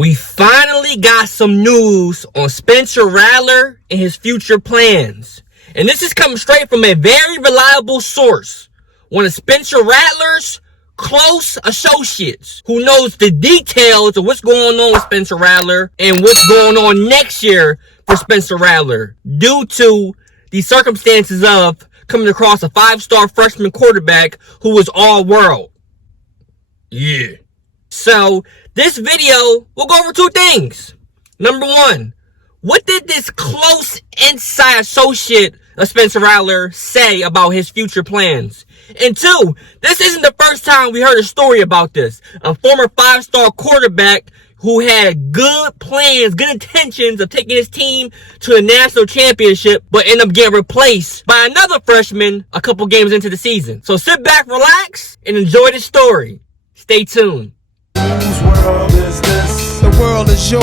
We finally got some news on Spencer Rattler and his future plans. And this is coming straight from a very reliable source. One of Spencer Rattler's close associates who knows the details of what's going on with Spencer Rattler and what's going on next year for Spencer Rattler due to the circumstances of coming across a 5-star freshman quarterback who was all world. Yeah. So this video, we'll go over 2 things. Number 1, what did this close inside associate of Spencer Rattler say about his future plans? And 2, this isn't the first time we heard a story about this. A former 5-star quarterback who had good plans, good intentions of taking his team to a national championship, but ended up getting replaced by another freshman a couple games into the season. So sit back, relax, and enjoy the story. Stay tuned. Whose world is this? The world is yours.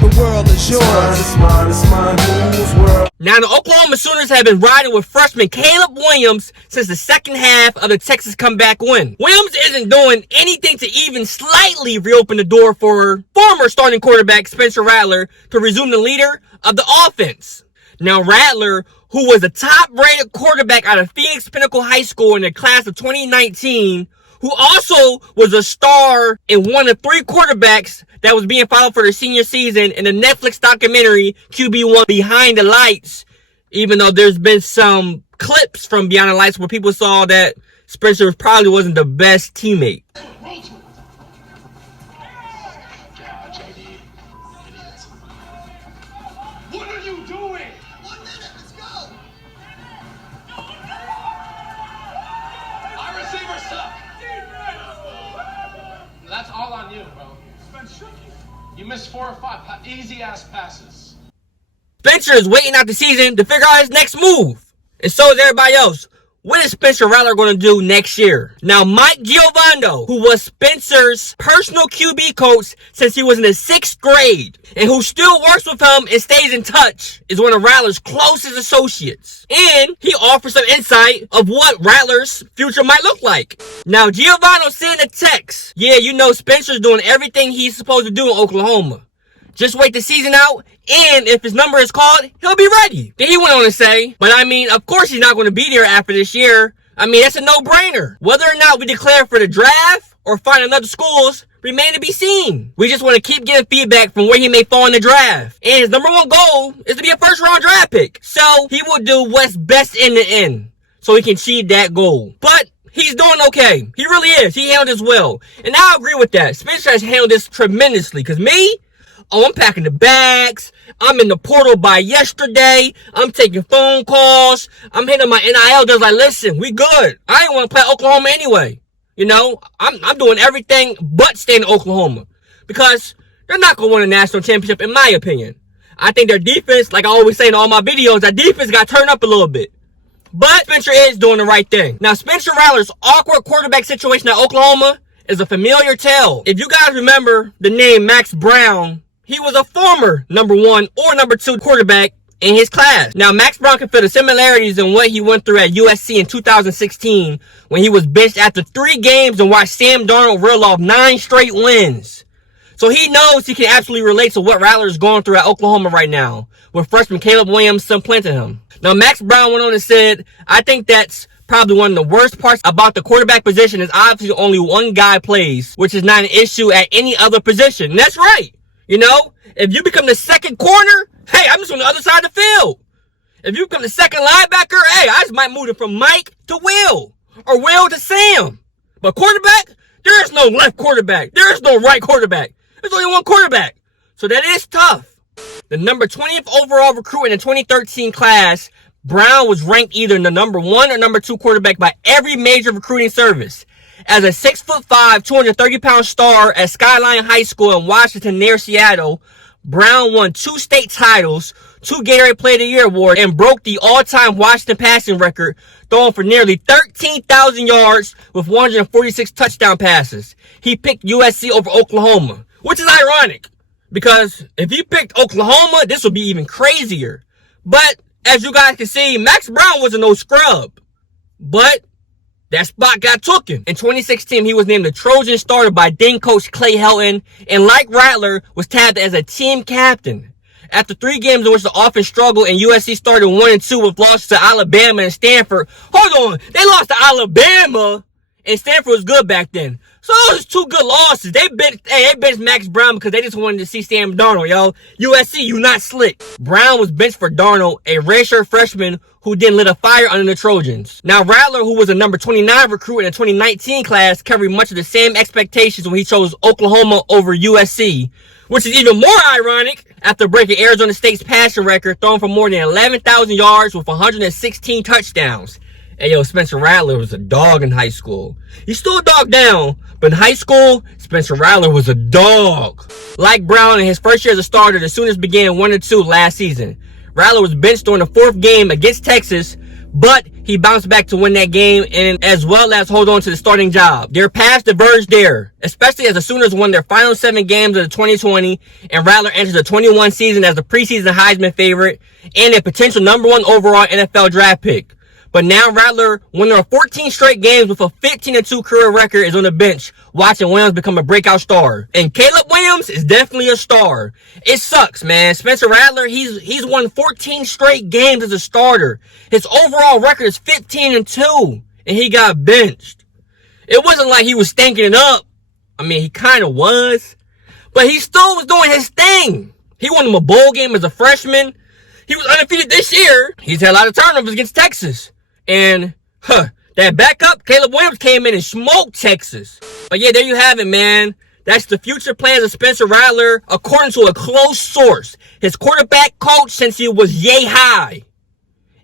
The world is yours. It's mine. Whose world? Now, the Oklahoma Sooners have been riding with freshman Caleb Williams since the second half of the Texas comeback win. Williams isn't doing anything to even slightly reopen the door for former starting quarterback Spencer Rattler to resume the leader of the offense. Now, Rattler, who was the top-rated quarterback out of Phoenix Pinnacle High School in the class of 2019, who also was a star in one of 3 quarterbacks that was being followed for their senior season in the Netflix documentary QB Behind the Lights, even though there's been some clips from Behind the Lights where people saw that Spencer probably wasn't the best teammate. What are you doing? 1 minute, let's go! Our receivers suck. That's all on you, bro. You missed 4 or 5 easy-ass passes. Spencer is waiting out the season to figure out his next move. And so is everybody else. What is Spencer Rattler going to do next year? Now, Mike Giovando, who was Spencer's personal QB coach since he was in the 6th grade, and who still works with him and stays in touch, is one of Rattler's closest associates. And he offers some insight of what Rattler's future might look like. Now, Giovanno sent a text. Yeah, you know Spencer's doing everything he's supposed to do in Oklahoma. Just wait the season out, and if his number is called, he'll be ready. Then he went on to say, but I mean, of course he's not going to be there after this year. I mean, that's a no-brainer. Whether or not we declare for the draft or find another schools remain to be seen. We just want to keep getting feedback from where he may fall in the draft. And his number 1 goal is to be a first-round draft pick. So he will do what's best in the end so he can achieve that goal. But he's doing okay. He really is. He handled this well. And I agree with that. Spencer has handled this tremendously. Because me, I'm packing the bags. I'm in the portal by yesterday. I'm taking phone calls. I'm hitting my NIL just like, listen, we good. I ain't want to play Oklahoma anyway. You know, I'm doing everything but staying in Oklahoma. Because they're not going to win a national championship, in my opinion. I think their defense, like I always say in all my videos, that defense got turned up a little bit. But Spencer is doing the right thing. Now, Spencer Rattler's awkward quarterback situation at Oklahoma is a familiar tale. If you guys remember the name Max Brown, he was a former number 1 or number 2 quarterback in his class. Now, Max Brown can feel the similarities in what he went through at USC in 2016 when he was benched after 3 games and watched Sam Darnold reel off 9 straight wins. So he knows he can absolutely relate to what Rattler is going through at Oklahoma right now, with freshman Caleb Williams supplanting him. Now, Max Brown went on and said, I think that's probably one of the worst parts about the quarterback position is obviously only one guy plays, which is not an issue at any other position. And that's right. You know, if you become the second corner, hey, I'm just on the other side of the field. If you become the second linebacker, hey, I just might move it from Mike to Will or Will to Sam. But quarterback, there is no left quarterback. There is no right quarterback. There's only one quarterback. So that is tough. The number 20th overall recruit in the 2013 class, Brown was ranked either the number 1 or number 2 quarterback by every major recruiting service. As a 6'5", 230-pound star at Skyline High School in Washington near Seattle, Brown won 2 state titles, 2 Gatorade Player of the Year awards, and broke the all-time Washington passing record, throwing for nearly 13,000 yards with 146 touchdown passes. He picked USC over Oklahoma, which is ironic, because if he picked Oklahoma, this would be even crazier. But as you guys can see, Max Brown wasn't no scrub. But that spot got taken. In 2016, he was named the Trojan starter by then coach Clay Helton, and like Rattler, was tabbed as a team captain. After 3 games in which the offense struggled and USC started 1-2 with losses to Alabama and Stanford. Hold on, they lost to Alabama, and Stanford was good back then. So those are 2 good losses. They benched Max Brown because they just wanted to see Sam Darnold, yo. USC, you not slick. Brown was benched for Darnold, a redshirt freshman who then lit a fire under the Trojans. Now, Rattler, who was a number 29 recruit in the 2019 class, carried much of the same expectations when he chose Oklahoma over USC, which is even more ironic after breaking Arizona State's passing record, throwing for more than 11,000 yards with 116 touchdowns. Hey, yo, Spencer Rattler was a dog in high school. He's still a dog now, but in high school, Spencer Rattler was a dog. Like Brown, in his first year as a starter, the Sooners began 1-2 last season. Rattler was benched during the 4th game against Texas, but he bounced back to win that game and as well as hold on to the starting job. Their paths diverged there, especially as the Sooners won their final 7 games of the 2020 and Rattler entered the 21 season as the preseason Heisman favorite and a potential number 1 overall NFL draft pick. But now Rattler, winner of 14 straight games with a 15-2 career record, is on the bench watching Williams become a breakout star. And Caleb Williams is definitely a star. It sucks, man. Spencer Rattler, he's won 14 straight games as a starter. His overall record is 15-2, and he got benched. It wasn't like he was stinking it up. I mean, he kind of was. But he still was doing his thing. He won him a bowl game as a freshman. He was undefeated this year. He's had a lot of turnovers against Texas. And, that backup, Caleb Williams, came in and smoked Texas. But yeah, there you have it, man. That's the future plans of Spencer Rattler, according to a close source. His quarterback coach since he was yay high.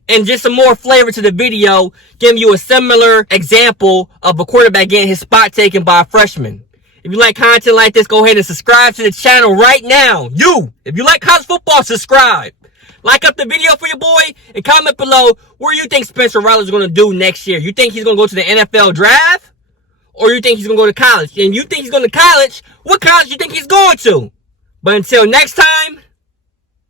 And just some more flavor to the video, giving you a similar example of a quarterback getting his spot taken by a freshman. If you like content like this, go ahead and subscribe to the channel right now. If you like college football, subscribe. Like up the video for your boy and comment below where you think Spencer Rattler is going to do next year. You think he's going to go to the NFL draft? Or you think he's going to go to college? And you think he's going to college? What college do you think he's going to? But until next time,